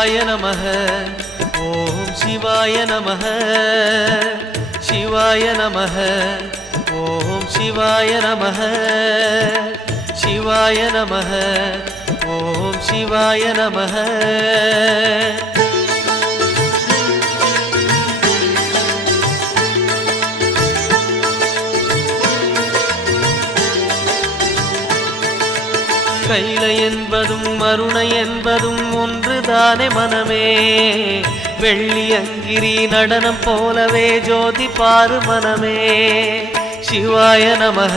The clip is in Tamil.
சிவாய நமः ஓம் சிவாய நமः சிவாய நமः ஓம் சிவாய நமः சிவாய நமः ஓம் சிவாய நமः கைலை என்பதும் மருணை என்பதும் ஒன்றுதானே மனமே வெள்ளி அங்கிரி நடனம் போலவே ஜோதி பாரு மனமே சிவாய நமः